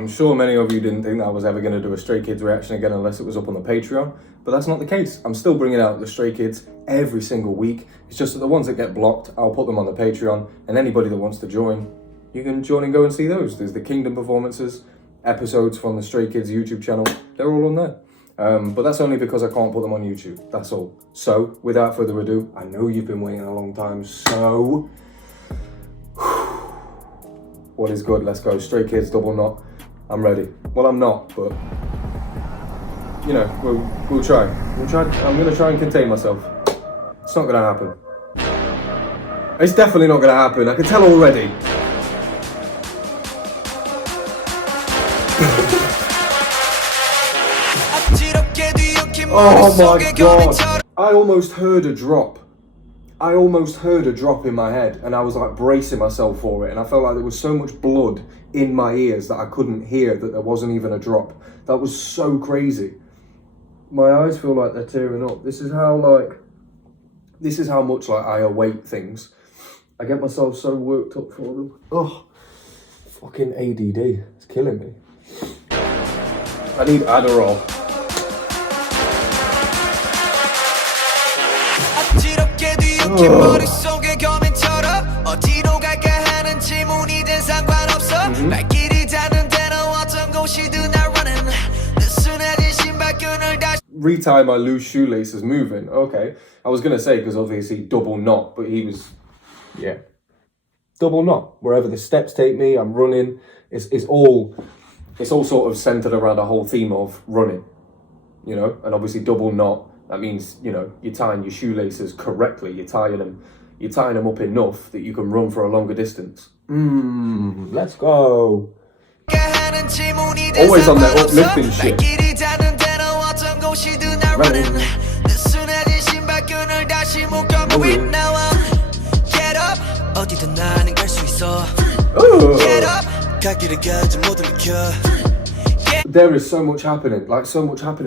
I'm sure many of you didn't think that I was ever going to do a Stray Kids reaction again unless it was up on the Patreon, but that's not the case. I'm still bringing out the Stray Kids every single week. It's just that the ones that get blocked, I'll put them on the Patreon, and anybody that wants to join, you can join and go and see those. There's the Kingdom performances, episodes from the Stray Kids YouTube channel, they're all on there. But that's only because I can't put them on YouTube, that's all. So, without further ado, I know you've been waiting a long time, so... What is good? Let's go. Stray Kids, double knot. I'm ready. Well, I'm not, but... You know, we'll try. I'm gonna try and contain myself. It's not gonna happen. It's definitely not gonna happen, I can tell already. Oh my god, I almost heard a drop. I almost heard a drop in my head and I was like bracing myself for it, and I felt like there was so much blood in my ears that I couldn't hear that there wasn't even a drop. That was so crazy. My eyes feel like they're tearing up. This is how much like I await things. I get myself so worked up for them. Oh, fucking ADD, it's killing me. I need Adderall. Retie my loose shoelaces moving. Okay, I was gonna say because obviously double knot, but he was, yeah, double knot. Wherever the steps take me, I'm running. It's all sort of centered around a whole theme of running, you know. And obviously double knot. That means, you know, you're tying your shoelaces correctly. You're tying them up enough that you can run for a longer distance. Let's go. Always on that uplifting shit. There is so much happening,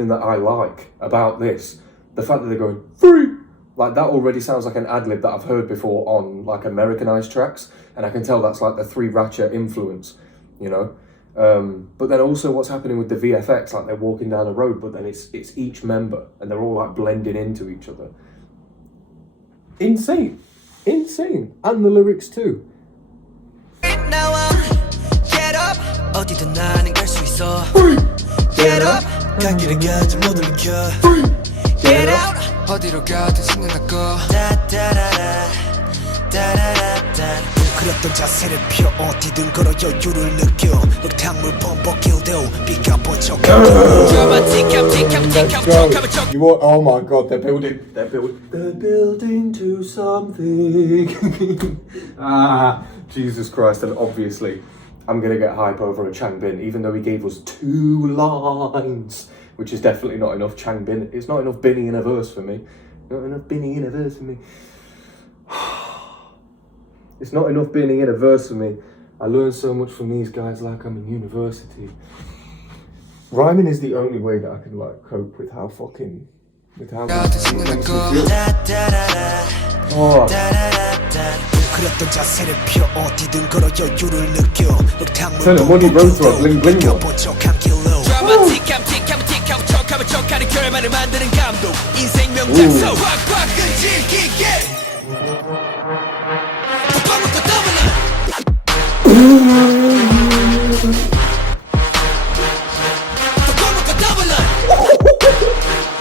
that I like about this. The fact that they're going, free! Like, that already sounds like an ad-lib that I've heard before on, like, Americanized tracks, and I can tell that's, like, the 3 Ratchet influence, you know? But then also what's happening with the VFX, like, they're walking down a road, but then it's each member, and they're all, like, blending into each other. Insane. Insane. And the lyrics, too. Free! Get up! Free! Get out! 어디로 가든 생각나고 그랬던 자세를 펴 어디든 걸어 여유를 느껴 흙탕물 범벅길도 비가 번쩍 Oh my god, they're building to something. Jesus Christ, and obviously I'm gonna get hype over a Changbin, even though he gave us 2 lines, which is definitely not enough Changbin. It's not enough Binny in a verse for me. Not enough Binny in a verse for me. It's not enough Binny in a verse for me. I learned so much from these guys like I'm in university. Rhyming is the only way that I can like cope with how fucking... with how... Oh. Turn it, when he runs to a bling bling one.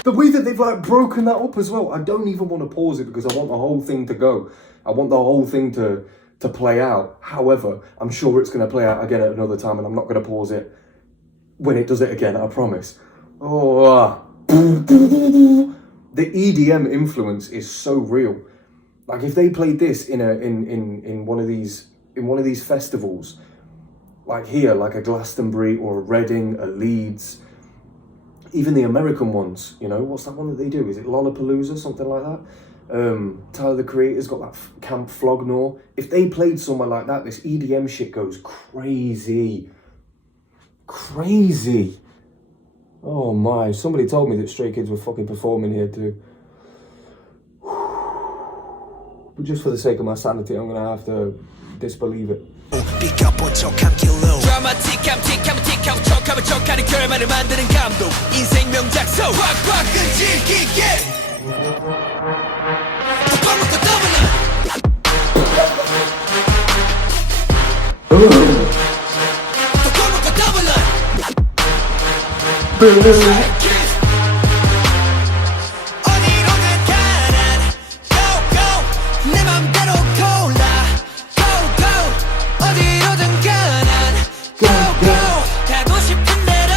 The way that they've like broken that up as well. I don't even want to pause it because I want the whole thing to go. I want the whole thing to play out. However, I'm sure it's going to play out again at another time, and I'm not going to pause it when it does it again, I promise. Oh, the EDM influence is so real. Like if they played this in one of these festivals, like here, like a Glastonbury or a Reading, a Leeds, even the American ones, you know, what's that one that they do? Is it Lollapalooza, something like that? Tyler the Creator's got that Camp Flognor. If they played somewhere like that, this EDM shit goes crazy. Crazy. Oh my, somebody told me that Stray Kids were fucking performing here too. But just for the sake of my sanity, I'm gonna have to disbelieve it. 잡은 척하는 결말을 만드는 감독 인생 명작소 꽉꽉 끈질기게 더 먹고 더블라 어디로든 가난 go 내 맘대로 골라 go 어디로든 가난 go 가고 싶은 대로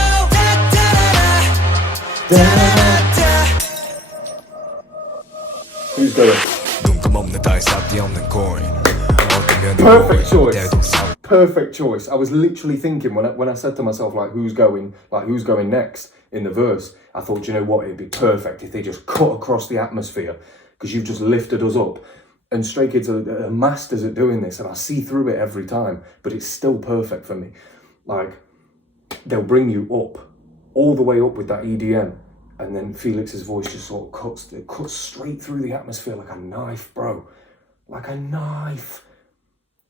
따라라라 Who's going? 눈감없는 달싹 없는 coin Perfect choice. Perfect choice. I was literally thinking when I said to myself like who's going next in the verse, I thought, you know what, it'd be perfect if they just cut across the atmosphere because you've just lifted us up. And Stray Kids are masters at doing this, and I see through it every time, but it's still perfect for me. Like, they'll bring you up, all the way up with that EDM, and then Felix's voice just sort of cuts straight through the atmosphere like a knife, bro. Like a knife.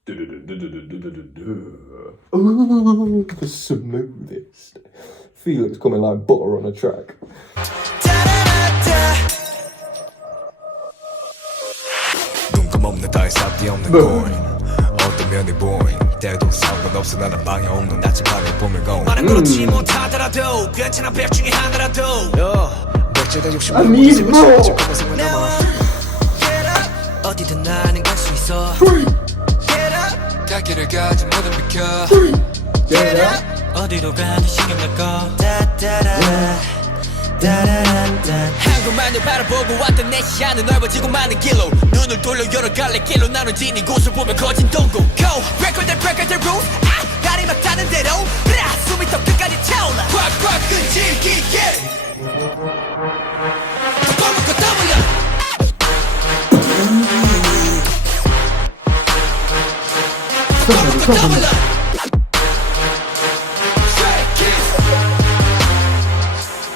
Ooh, the smoothest. Felix coming like butter on a track. 눈감없는 달싹 없는 coin 어떤 면이 보인 때도 상관없어 나는 방해 없는 나침반에 봄을 고 말은 그렇지 못하더라도 괜찮아 백 중에 하나라도 백제다 욕심 I need more. 어디든 나는 갈 수 있어 갈 길을 가지 모든 비켜 어디로 가도 신경 날 거 한국만을 바라보고 왔던 내 시야는 넓어지고 많은 길로 눈을 돌려 여러 갈래 길로 나눠진 이곳을 보면 거진 동공 Go! break the rules 다리 막 타는 대로 숨이 더 끝까지 차올라 꽉꽉 끈질기게 더 먹고 더블라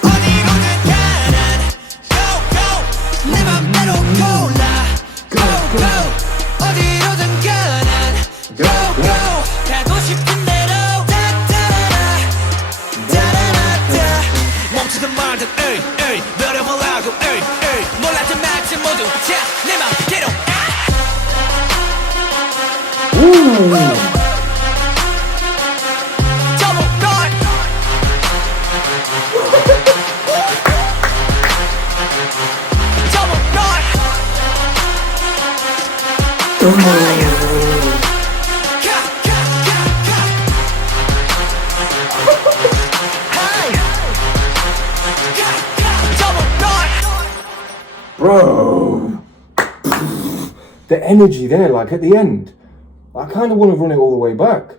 어디로든 가난 go 내 맘대로 골라 go 어디로든 가난 go 가고 싶은 대로 따라라라 멈추든 말든 에이 노려보라고 에이 몰랐던 말든 모두 자내 맘대로 Bro, the energy there, like at the end, I kind of want to run it all the way back.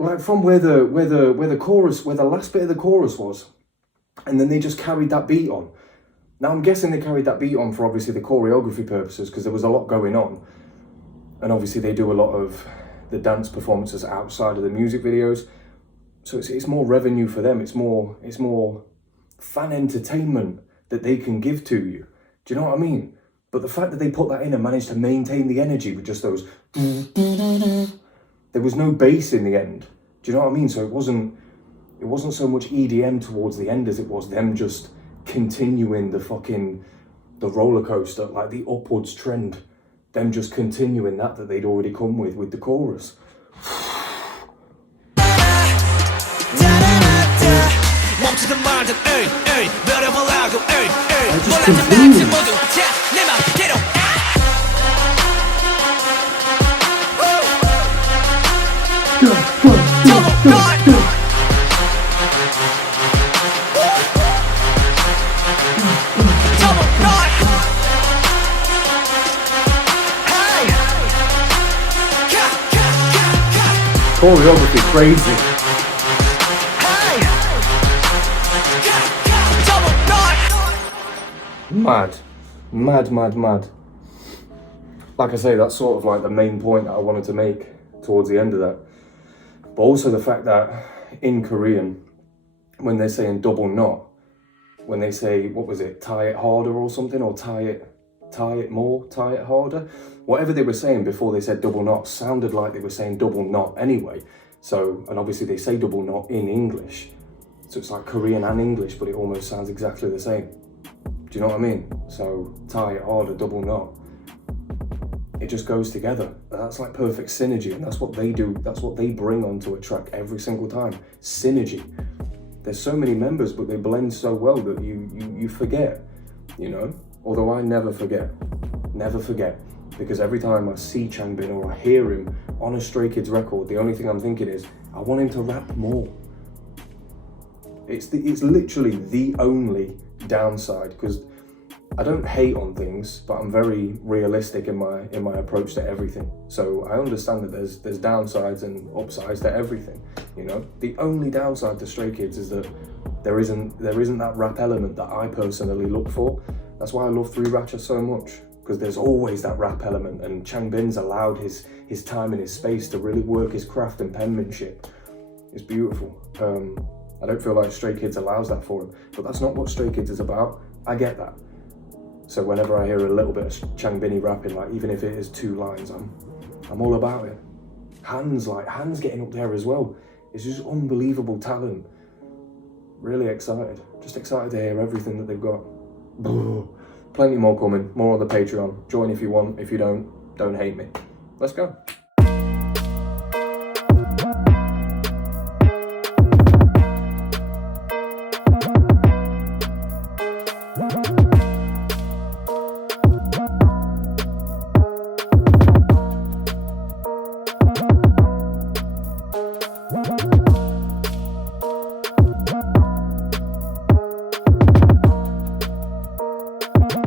Like from where the chorus, where the last bit of the chorus was, and then they just carried that beat on. Now I'm guessing they carried that beat on for obviously the choreography purposes because there was a lot going on, and obviously they do a lot of the dance performances outside of the music videos. So it's more revenue for them. It's more fan entertainment that they can give to you. Do you know what I mean? But the fact that they put that in and managed to maintain the energy with just those, there was no bass in the end. Do you know what I mean? So it wasn't so much EDM towards the end as it was them just continuing the roller coaster, like the upwards trend. Them just continuing that they'd already come with the chorus. 멈추든 말든 에이 노려보라고 에이 몰랐던 말든 모두 자내 맘대로 Choreography crazy. Mad. Like I say, that's sort of like the main point that I wanted to make towards the end of that. But also the fact that in Korean, when they're saying double knot, when they say, what was it, tie it harder or something, or tie it tie it more, tie it harder. Whatever they were saying before they said double knot sounded like they were saying double knot anyway. So, and obviously they say double knot in English. So it's like Korean and English, but it almost sounds exactly the same. Do you know what I mean? So tie it harder, double knot. It just goes together. That's like perfect synergy, and that's what they do. That's what they bring onto a track every single time. Synergy. There's so many members, but they blend so well that you forget, you know? Although I never forget, because every time I see Changbin or I hear him on a Stray Kids record, the only thing I'm thinking is, I want him to rap more. It's literally the only downside, because I don't hate on things, but I'm very realistic in my approach to everything. So I understand that there's downsides and upsides to everything, you know? The only downside to Stray Kids is that there isn't that rap element that I personally look for. That's why I love 3Ratcha so much, because there's always that rap element, and Changbin's allowed his time and his space to really work his craft and penmanship. It's beautiful. I don't feel like Stray Kids allows that for him, but that's not what Stray Kids is about. I get that. So whenever I hear a little bit of Changbin rapping, like even if it is 2 lines, I'm all about it. Hands getting up there as well. It's just unbelievable talent. Really excited. Just excited to hear everything that they've got. Plenty more coming, more on the Patreon. Join if you want. If you don't hate me. Let's go.